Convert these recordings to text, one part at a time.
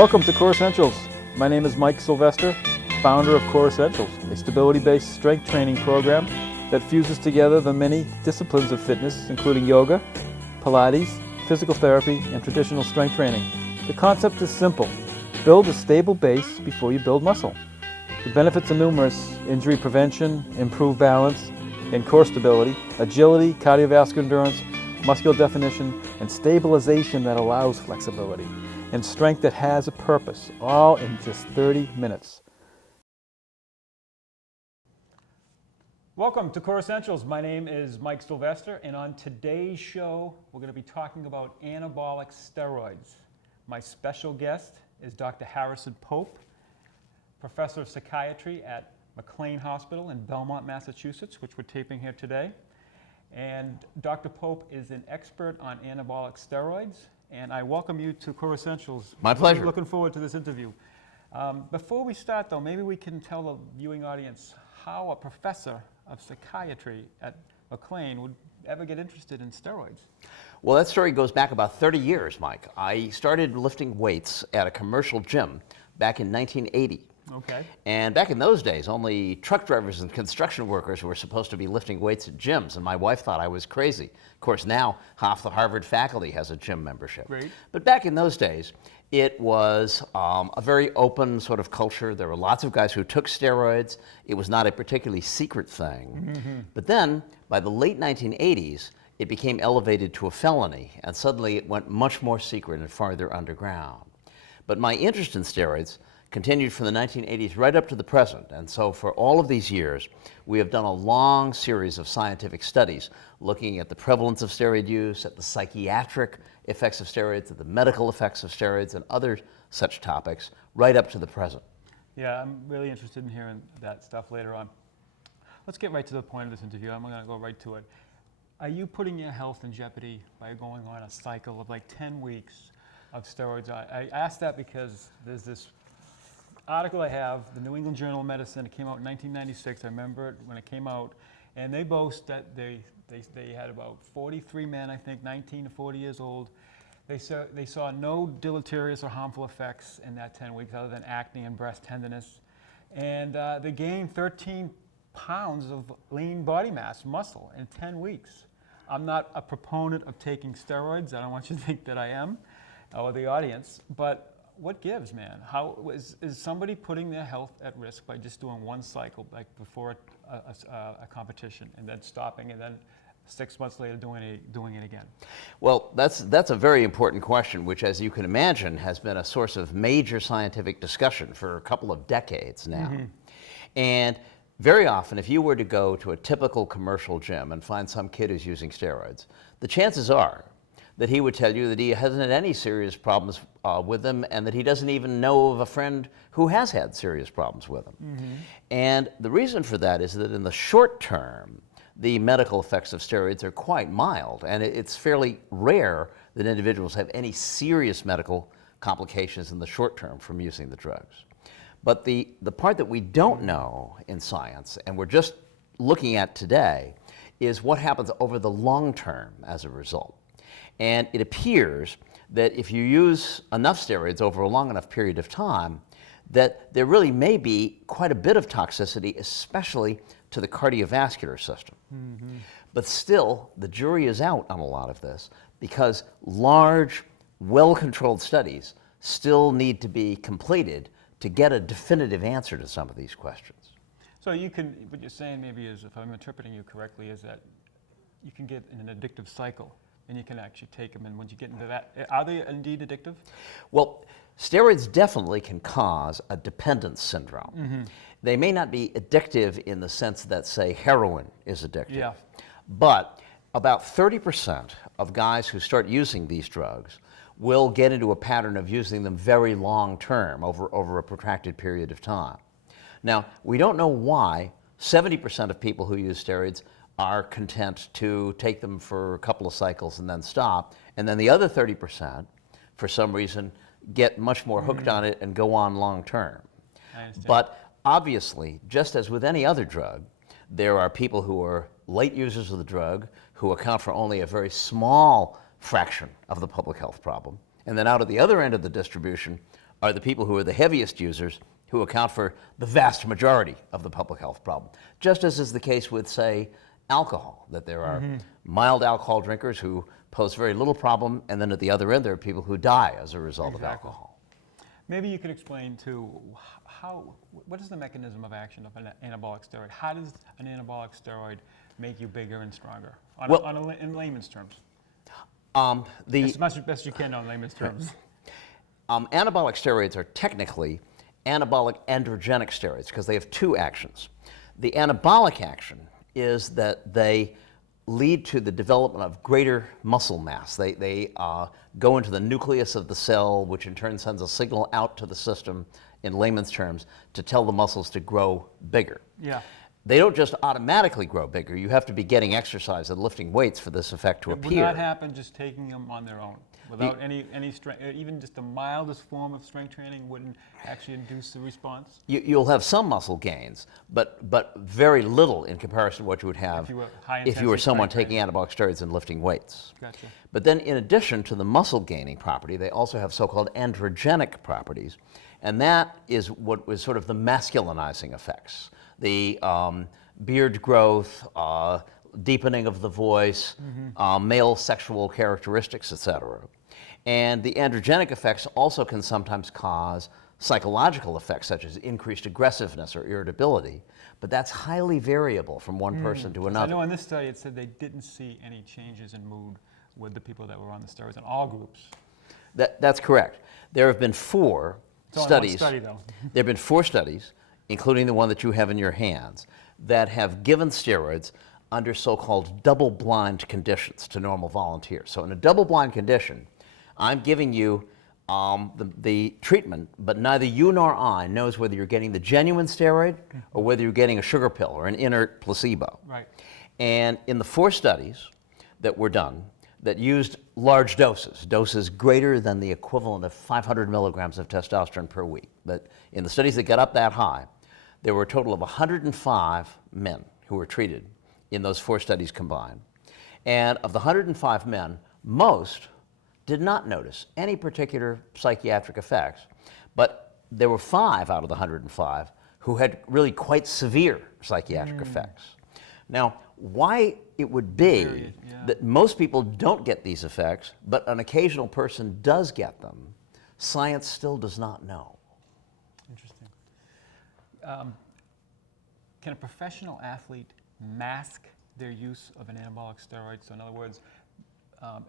Welcome to Core Essentials. My name is Mike Sylvester, founder of Core Essentials, a stability-based strength training program that fuses together the many disciplines of fitness, including yoga, Pilates, physical therapy, and traditional strength training. The concept is simple. Build a stable base before you build muscle. The benefits are numerous: injury prevention, improved balance, and core stability, agility, cardiovascular endurance, muscular definition, and stabilization that allows flexibility, and strength that has a purpose, all in just 30 minutes. Welcome to Core Essentials. My name is Mike Sylvester, and on today's show, we're going to be talking about anabolic steroids. My special guest is Dr. Harrison Pope, professor of psychiatry at McLean Hospital in Belmont, Massachusetts, which we're taping here today. And Dr. Pope is an expert on anabolic steroids, and I welcome you to Core Essentials. My pleasure. Looking forward to this interview. Before we start, though, maybe we can tell the viewing audience how a professor of psychiatry at McLean would ever get interested in steroids. Well, that story goes back about 30 years, Mike. I started lifting weights at a commercial gym back in 1980. Okay. And back in those days, only truck drivers and construction workers were supposed to be lifting weights at gyms, and my wife thought I was crazy. Of course, now half the Harvard faculty has a gym membership. Great. But back in those days, it was a very open sort of culture. There were lots of guys who took steroids. It was not a particularly secret thing. Mm-hmm. But then, by the late 1980s, it became elevated to a felony, and suddenly it went much more secret and farther underground. But my interest in steroids continued from the 1980s right up to the present. And so for all of these years, we have done a long series of scientific studies looking at the prevalence of steroid use, at the psychiatric effects of steroids, at the medical effects of steroids, and other such topics right up to the present. Yeah, I'm really interested in hearing that stuff later on. Let's get right to the point of this interview. I'm going to go right to it. Are you putting your health in jeopardy by going on a cycle of like 10 weeks of steroids? I asked that because there's this article I have, the New England Journal of Medicine. It came out in 1996. I remember it when it came out, and they boast that they had about 43 men, I think, 19 to 40 years old. They saw no deleterious or harmful effects in that 10 weeks other than acne and breast tenderness, and they gained 13 pounds of lean body mass, muscle, in 10 weeks. I'm not a proponent of taking steroids. I don't want you to think that I am, or the audience, but what gives, man? How is somebody putting their health at risk by just doing one cycle, like before a competition, and then stopping, and then 6 months later doing it again? Well, that's a very important question, which, as you can imagine, has been a source of major scientific discussion for a couple of decades now. Mm-hmm. And very often, if you were to go to a typical commercial gym and find some kid who's using steroids, the chances are that he would tell you that he hasn't had any serious problems with them, and that he doesn't even know of a friend who has had serious problems with them. Mm-hmm. And the reason for that is that in the short term, the medical effects of steroids are quite mild, and it's fairly rare that individuals have any serious medical complications in the short term from using the drugs. But the part that we don't know in science, and we're just looking at today, is what happens over the long term as a result. And it appears that if you use enough steroids over a long enough period of time, that there really may be quite a bit of toxicity, especially to the cardiovascular system. Mm-hmm. But still, the jury is out on a lot of this, because large, well-controlled studies still need to be completed to get a definitive answer to some of these questions. So what you're saying maybe is, if I'm interpreting you correctly, is that you can get in an addictive cycle, and you can actually take them, and once you get into that, are they indeed addictive? Well, steroids definitely can cause a dependence syndrome. Mm-hmm. They may not be addictive in the sense that, say, heroin is addictive. Yeah. But about 30% of guys who start using these drugs will get into a pattern of using them very long term, over a protracted period of time. Now, we don't know why 70% of people who use steroids are content to take them for a couple of cycles and then stop, and then the other 30%, for some reason, get much more hooked on it and go on long term. I understand. But obviously, just as with any other drug, there are people who are late users of the drug who account for only a very small fraction of the public health problem. And then out of the other end of the distribution are the people who are the heaviest users who account for the vast majority of the public health problem. Just as is the case with, say, alcohol, that there are mild alcohol drinkers who pose very little problem, and then at the other end there are people who die as a result of alcohol. Maybe you could explain too, what is the mechanism of action of an anabolic steroid? How does an anabolic steroid make you bigger and stronger, in layman's terms? As much as best you can on layman's terms. Anabolic steroids are technically anabolic androgenic steroids because they have two actions. The anabolic action is that they lead to the development of greater muscle mass. They go into the nucleus of the cell, which in turn sends a signal out to the system, in layman's terms, to tell the muscles to grow bigger. Yeah. They don't just automatically grow bigger. You have to be getting exercise and lifting weights for this effect to appear. Would not happen just taking them on their own, without any strength, even just the mildest form of strength training wouldn't actually induce the response? You'll have some muscle gains, but very little in comparison to what you would have if you were someone taking anabolic steroids and lifting weights. Gotcha. But then in addition to the muscle gaining property, they also have so-called androgenic properties, and that is what was sort of the masculinizing effects. The beard growth, deepening of the voice, male sexual characteristics, etc. And the androgenic effects also can sometimes cause psychological effects such as increased aggressiveness or irritability, but that's highly variable from one person to another. I know in this study it said they didn't see any changes in mood with the people that were on the steroids in all groups. That's correct. There have been four studies. Study, though. There have been 4 studies, including the one that you have in your hands, that have given steroids under so-called double-blind conditions to normal volunteers. So in a double-blind condition, I'm giving you the treatment, but neither you nor I knows whether you're getting the genuine steroid or whether you're getting a sugar pill or an inert placebo. Right. And in the 4 studies that were done that used large doses greater than the equivalent of 500 milligrams of testosterone per week, but in the studies that got up that high, there were a total of 105 men who were treated in those 4 studies combined. And of the 105 men, most did not notice any particular psychiatric effects, but there were 5 out of the 105 who had really quite severe psychiatric effects. Now, why it would be that most people don't get these effects, but an occasional person does get them, science still does not know. Interesting. Can a professional athlete mask their use of an anabolic steroid? So in other words,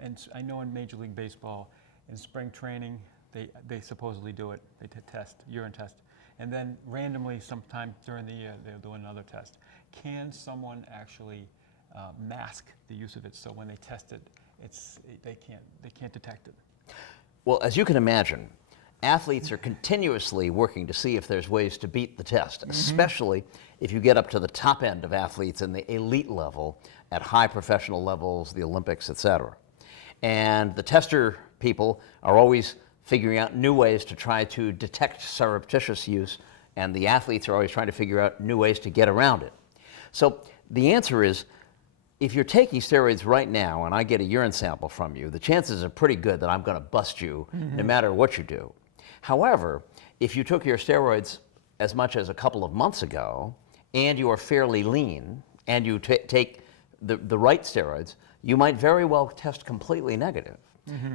and I know in Major League Baseball, in spring training, they supposedly do it. They test, urine test. And then randomly sometime during the year, they'll do another test. Can someone actually mask the use of it so when they test it, they can't detect it? Well, as you can imagine, athletes are continuously working to see if there's ways to beat the test, especially if you get up to the top end of athletes in the elite level at high professional levels, the Olympics, et cetera. And the tester people are always figuring out new ways to try to detect surreptitious use, and the athletes are always trying to figure out new ways to get around it. So the answer is, if you're taking steroids right now and I get a urine sample from you, the chances are pretty good that I'm going to bust you no matter what you do. However, if you took your steroids as much as a couple of months ago and you are fairly lean and you take the right steroids, you might very well test completely negative.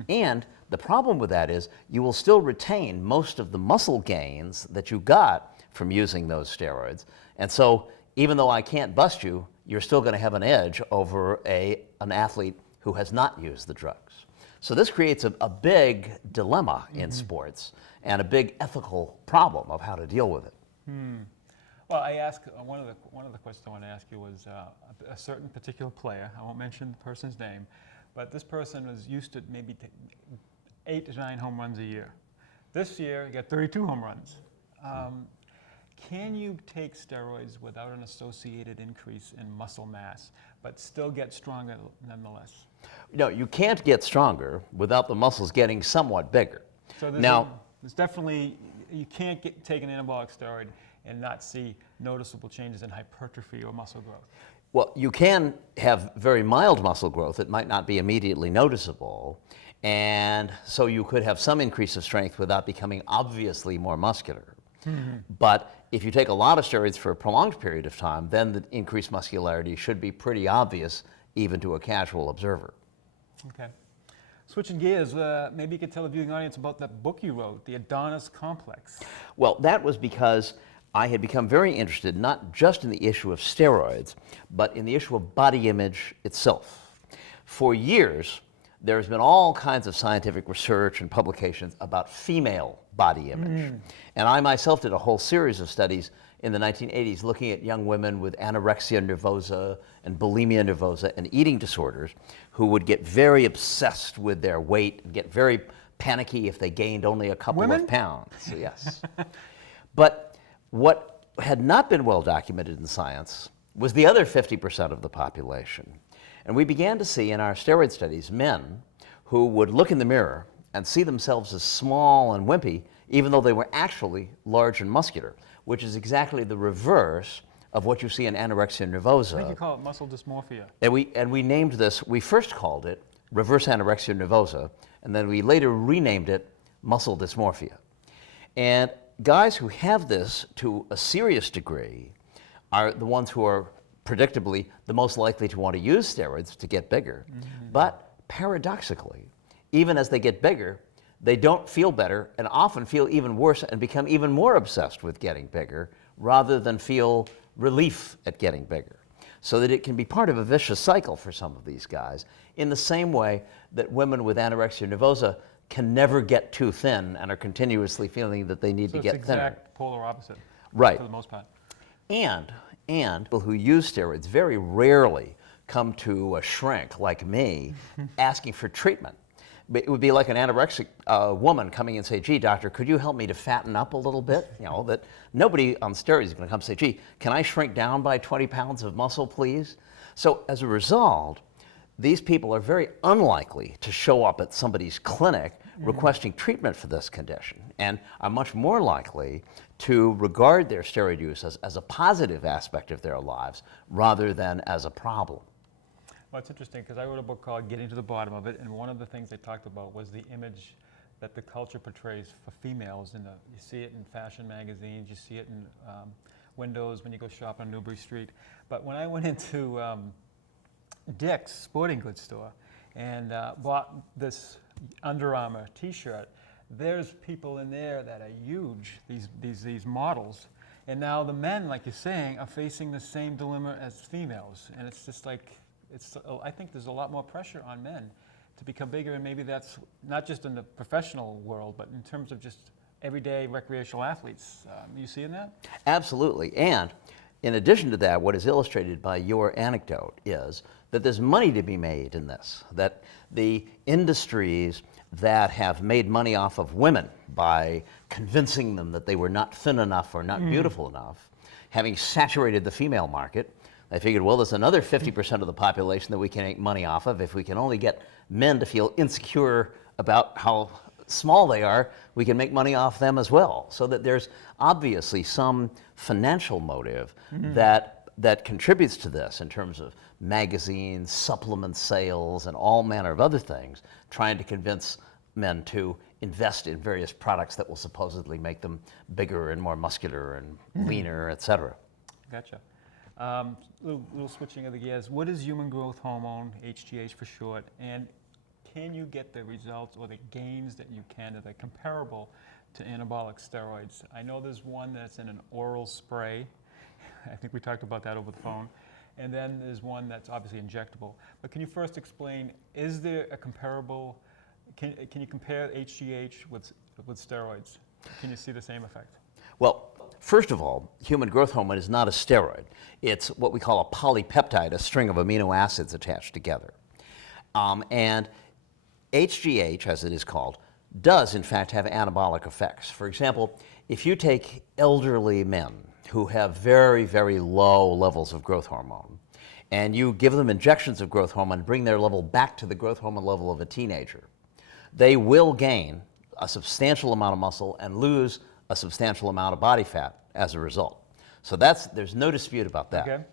And the problem with that is you will still retain most of the muscle gains that you got from using those steroids. And so even though I can't bust you, you're still going to have an edge over an athlete who has not used the drugs. So this creates a big dilemma in sports and a big ethical problem of how to deal with it. Well, I asked one of the questions I want to ask you was a certain particular player. I won't mention the person's name, but this person was used to maybe 8 to 9 home runs a year. This year, he got 32 home runs. Can you take steroids without an associated increase in muscle mass, but still get stronger nonetheless? No, you can't get stronger without the muscles getting somewhat bigger. So there's definitely, you can't take an anabolic steroid and not see noticeable changes in hypertrophy or muscle growth. Well, you can have very mild muscle growth. It might not be immediately noticeable. And so you could have some increase of strength without becoming obviously more muscular. But if you take a lot of steroids for a prolonged period of time, then the increased muscularity should be pretty obvious even to a casual observer. Okay. Switching gears, maybe you could tell the viewing audience about that book you wrote, The Adonis Complex. Well, that was because I had become very interested not just in the issue of steroids, but in the issue of body image itself. For years, there's been all kinds of scientific research and publications about female body image. And I myself did a whole series of studies in the 1980s looking at young women with anorexia nervosa and bulimia nervosa and eating disorders who would get very obsessed with their weight and get very panicky if they gained only a couple of pounds. So, yes. But what had not been well documented in science was the other 50% of the population. And we began to see in our steroid studies men who would look in the mirror and see themselves as small and wimpy, even though they were actually large and muscular, which is exactly the reverse of what you see in anorexia nervosa. I think you call it muscle dysmorphia. And we named this, we first called it reverse anorexia nervosa, and then we later renamed it muscle dysmorphia. And guys who have this to a serious degree are the ones who are predictably the most likely to want to use steroids to get bigger. But paradoxically, even as they get bigger, they don't feel better and often feel even worse and become even more obsessed with getting bigger rather than feel relief at getting bigger. So that it can be part of a vicious cycle for some of these guys, in the same way that women with anorexia nervosa can never get too thin and are continuously feeling that they need to get thinner. So it's exact polar opposite, right, for the most part. And people who use steroids very rarely come to a shrink like me asking for treatment. It would be like an anorexic woman coming and say, gee, doctor, could you help me to fatten up a little bit? You know, that nobody on steroids is going to come say, gee, can I shrink down by 20 pounds of muscle, please? So as a result, these people are very unlikely to show up at somebody's clinic requesting treatment for this condition, and are much more likely to regard their steroid use as a positive aspect of their lives rather than as a problem. Well, it's interesting because I wrote a book called Getting to the Bottom of It, and one of the things they talked about was the image that the culture portrays for females. You see it in fashion magazines, you see it in windows when you go shop on Newbury Street. But when I went into Dick's sporting goods store and bought this Under Armour t-shirt, there's people in there that are huge, these models. And now the men, like you're saying, are facing the same dilemma as females. And it's just like, I think there's a lot more pressure on men to become bigger, and maybe that's not just in the professional world, but in terms of just everyday recreational athletes. You seeing that? Absolutely. And in addition to that, what is illustrated by your anecdote is that there's money to be made in this, that the industries that have made money off of women by convincing them that they were not thin enough or not beautiful enough, having saturated the female market, I figured, well, there's another 50% of the population that we can make money off of. If we can only get men to feel insecure about how small they are, we can make money off them as well. So that there's obviously some financial motive that contributes to this in terms of magazines, supplement sales, and all manner of other things, trying to convince men to invest in various products that will supposedly make them bigger and more muscular and leaner, et cetera. Gotcha. Little switching of the gears. What is human growth hormone, HGH for short, and can you get the results or the gains that you can that are comparable to anabolic steroids? I know there's one that's in an oral spray. I think we talked about that over the phone. And then there's one that's obviously injectable. But can you first explain, is there a comparable, can you compare HGH with steroids? Can you see the same effect? Well, first of all, human growth hormone is not a steroid. It's what we call a polypeptide, a string of amino acids attached together. And HGH, as it is called, does in fact have anabolic effects. For example, if you take elderly men who have very, very low levels of growth hormone, and you give them injections of growth hormone, bring their level back to the growth hormone level of a teenager, they will gain a substantial amount of muscle and lose a substantial amount of body fat as a result. So there's no dispute about that. Okay.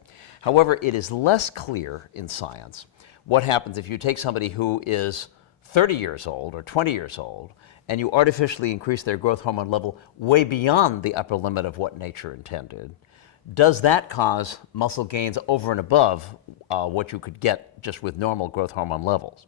However, it is less clear in science what happens if you take somebody who is 30 years old or 20 years old, and you artificially increase their growth hormone level way beyond the upper limit of what nature intended, does that cause muscle gains over and above what you could get just with normal growth hormone levels?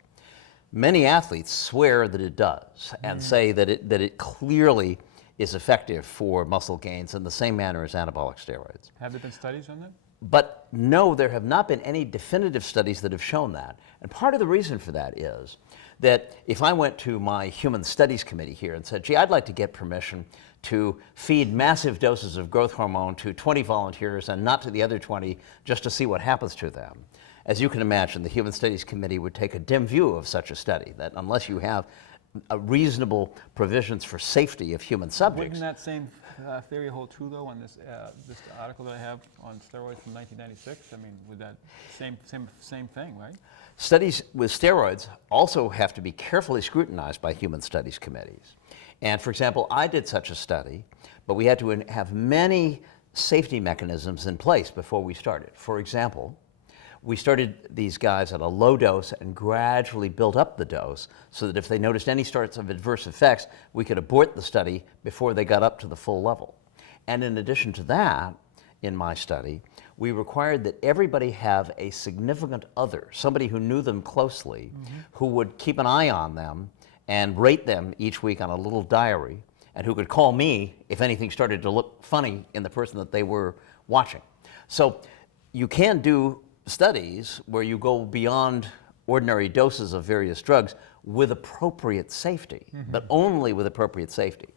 Many athletes swear that it does and say that it clearly is effective for muscle gains in the same manner as anabolic steroids. Have there been studies on that? But no, there have not been any definitive studies that have shown that. And part of the reason for that is that if I went to my human studies committee here and said, gee, I'd like to get permission to feed massive doses of growth hormone to 20 volunteers and not to the other 20 just to see what happens to them. As you can imagine, the Human Studies Committee would take a dim view of such a study, that unless you have reasonable provisions for safety of human subjects. Wouldn't that same theory hold true, though, on this article that I have on steroids from 1996? I mean, with that same thing, right? Studies with steroids also have to be carefully scrutinized by human studies committees. And for example, I did such a study, but we had to have many safety mechanisms in place before we started. For example, we started these guys at a low dose and gradually built up the dose so that if they noticed any sorts of adverse effects, we could abort the study before they got up to the full level. And in addition to that, in my study, we required that everybody have a significant other, somebody who knew them closely, who would keep an eye on them and rate them each week on a little diary, and who could call me if anything started to look funny in the person that they were watching. So you can do studies where you go beyond ordinary doses of various drugs with appropriate safety, but only with appropriate safety.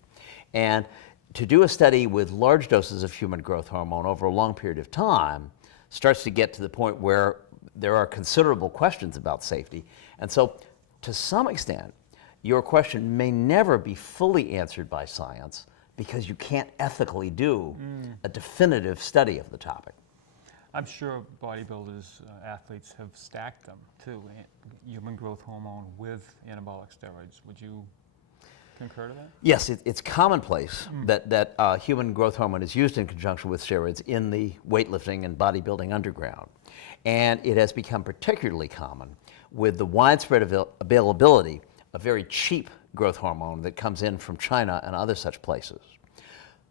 And to do a study with large doses of human growth hormone over a long period of time starts to get to the point where there are considerable questions about safety. And so, to some extent, your question may never be fully answered by science because you can't ethically do a definitive study of the topic. I'm sure bodybuilders, athletes have stacked them too, human growth hormone with anabolic steroids. Would you concur to that? Yes, it's commonplace that human growth hormone is used in conjunction with steroids in the weightlifting and bodybuilding underground. And it has become particularly common with the widespread availability of very cheap growth hormone that comes in from China and other such places.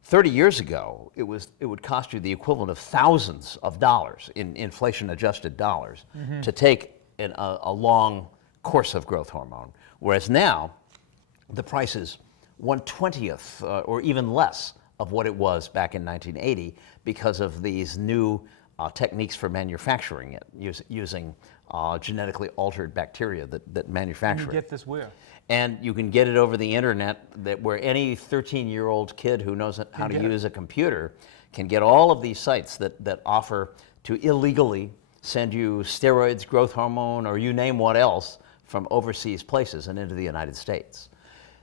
30 years ago, it would cost you the equivalent of thousands of dollars in inflation-adjusted dollars to take a long course of growth hormone, whereas now the price is 1/20th or even less of what it was back in 1980 because of these new techniques for manufacturing it, using genetically altered bacteria that manufacture it. You get this where? And you can get it over the internet, where any 13-year-old kid who knows how to use a computer can get all of these sites that offer to illegally send you steroids, growth hormone, or you name what else from overseas places and into the United States.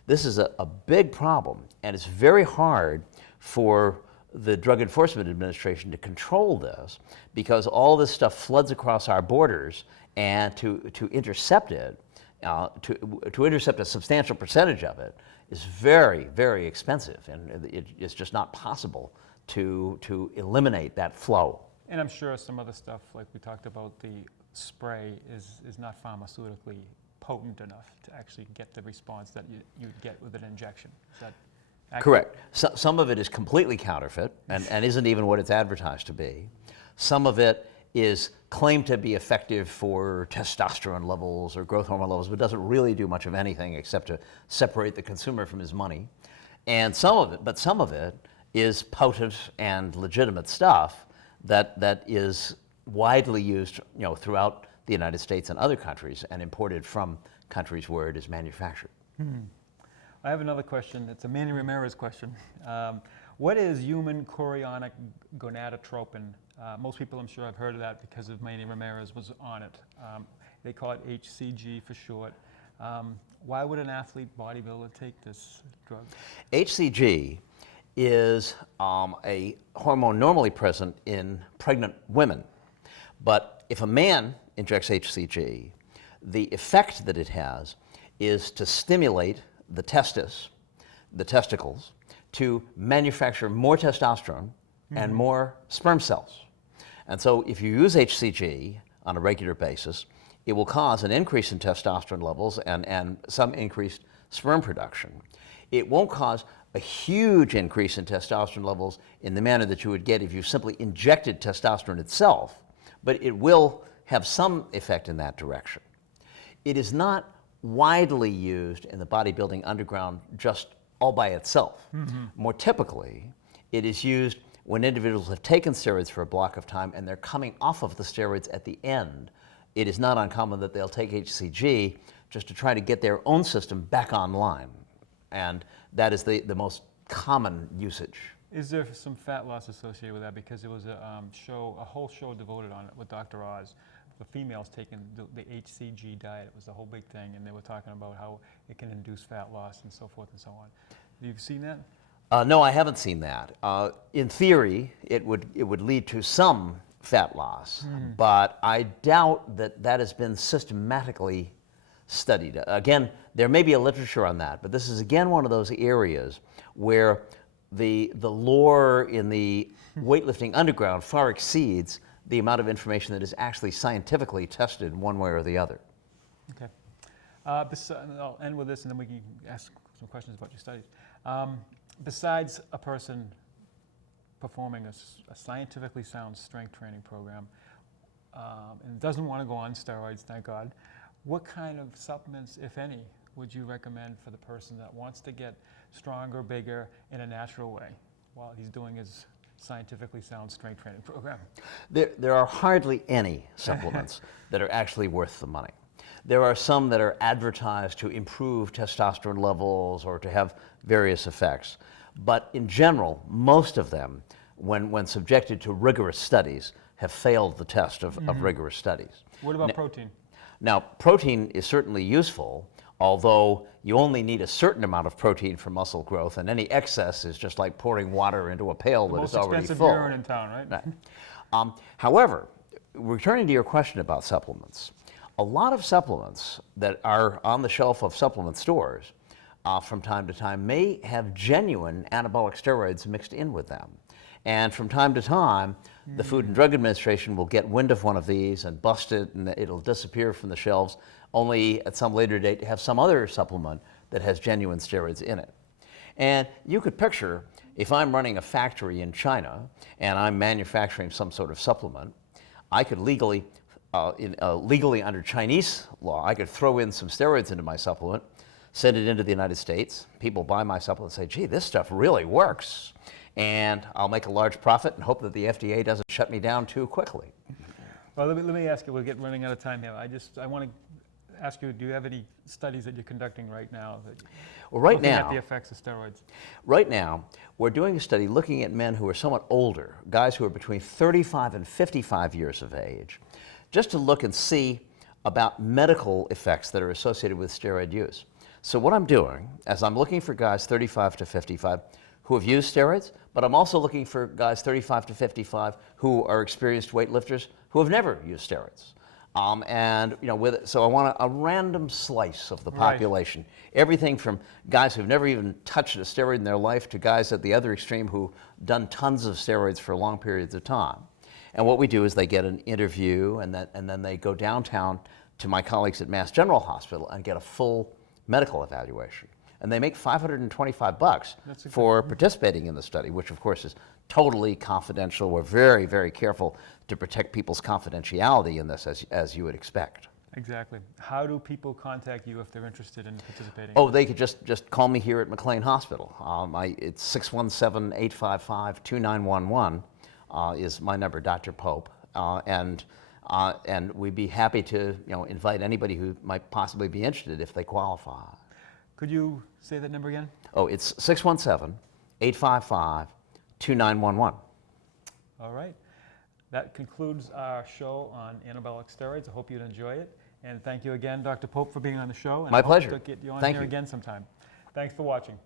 This is a big problem, and it's very hard for the Drug Enforcement Administration to control this because all this stuff floods across our borders, and to intercept it, to intercept a substantial percentage of it is very, very expensive, and it's just not possible to eliminate that flow. And I'm sure some other stuff, like we talked about, the spray is not pharmaceutically potent enough to actually get the response that you'd get with an injection. Is that accurate? Correct. Some of it is completely counterfeit and isn't even what it's advertised to be. Some of it is claimed to be effective for testosterone levels or growth hormone levels, but doesn't really do much of anything except to separate the consumer from his money. And some of it is potent and legitimate stuff that is widely used, throughout the United States and other countries, and imported from countries where it is manufactured. I have another question. It's a Manny Ramirez question. What is human chorionic gonadotropin? Most people, I'm sure, have heard of that because of Manny Ramirez was on it. They call it HCG for short. Why would an athlete bodybuilder take this drug? HCG is a hormone normally present in pregnant women. But if a man injects HCG, the effect that it has is to stimulate the testicles, to manufacture more testosterone and more sperm cells. And so if you use HCG on a regular basis, it will cause an increase in testosterone levels and some increased sperm production. It won't cause a huge increase in testosterone levels in the manner that you would get if you simply injected testosterone itself, but it will have some effect in that direction. It is not widely used in the bodybuilding underground just all by itself. More typically, it is used when individuals have taken steroids for a block of time and they're coming off of the steroids at the end. It is not uncommon that they'll take HCG just to try to get their own system back online. And that is the most common usage. Is there some fat loss associated with that? Because there was a whole show devoted on it with Dr. Oz. The females taking the HCG diet. It was the whole big thing, and they were talking about how it can induce fat loss and so forth and so on. Have you seen that? No, I haven't seen that. In theory, it would lead to some fat loss, but I doubt that has been systematically studied. Again, there may be a literature on that, but this is again one of those areas where the lore in the weightlifting underground far exceeds the amount of information that is actually scientifically tested one way or the other. Okay. I'll end with this, and then we can ask some questions about your studies. Besides a person performing a scientifically sound strength training program and doesn't want to go on steroids, thank God, what kind of supplements, if any, would you recommend for the person that wants to get stronger, bigger in a natural way while he's doing his scientifically sound strength training program? There are hardly any supplements that are actually worth the money. There are some that are advertised to improve testosterone levels or to have various effects. But in general, most of them, when subjected to rigorous studies, have failed the test of rigorous studies. What about protein? Now, protein is certainly useful, although you only need a certain amount of protein for muscle growth, and any excess is just like pouring water into a pail that is already full. Most expensive urine in town, right? However, returning to your question about supplements, a lot of supplements that are on the shelf of supplement stores from time to time may have genuine anabolic steroids mixed in with them. And from time to time, the Food and Drug Administration will get wind of one of these and bust it, and it'll disappear from the shelves, only at some later date to have some other supplement that has genuine steroids in it. And you could picture, if I'm running a factory in China and I'm manufacturing some sort of supplement, I could legally under Chinese law, I could throw in some steroids into my supplement, send it into the United States, people buy my supplement and say, gee, this stuff really works. And I'll make a large profit and hope that the FDA doesn't shut me down too quickly. Well, let me ask you, we're running out of time here. I want to ask you, do you have any studies that you're conducting right now looking at the effects of steroids? Right now, we're doing a study looking at men who are somewhat older, guys who are between 35 and 55 years of age, just to look and see about medical effects that are associated with steroid use. So what I'm doing is I'm looking for guys 35 to 55 who have used steroids, but I'm also looking for guys 35 to 55 who are experienced weightlifters who have never used steroids. So I want a random slice of the population. Right. Everything from guys who've never even touched a steroid in their life to guys at the other extreme who've done tons of steroids for long periods of time. And what we do is they get an interview, and then they go downtown to my colleagues at Mass General Hospital and get a full medical evaluation. And they make $525 for participating in the study, which of course is totally confidential. We're very, very careful to protect people's confidentiality in this, as you would expect. Exactly. How do people contact you if they're interested in participating? Oh, they could just call me here at McLean Hospital. It's 617-855-2911 is my number, Dr. Pope, and we'd be happy to invite anybody who might possibly be interested if they qualify. Could you say that number again? Oh, it's 617-855-2911. All right. That concludes our show on anabolic steroids. I hope you'd enjoy it. And thank you again, Dr. Pope, for being on the show. And My pleasure. I hope to get you on Thank here you. again sometime. Thanks for watching.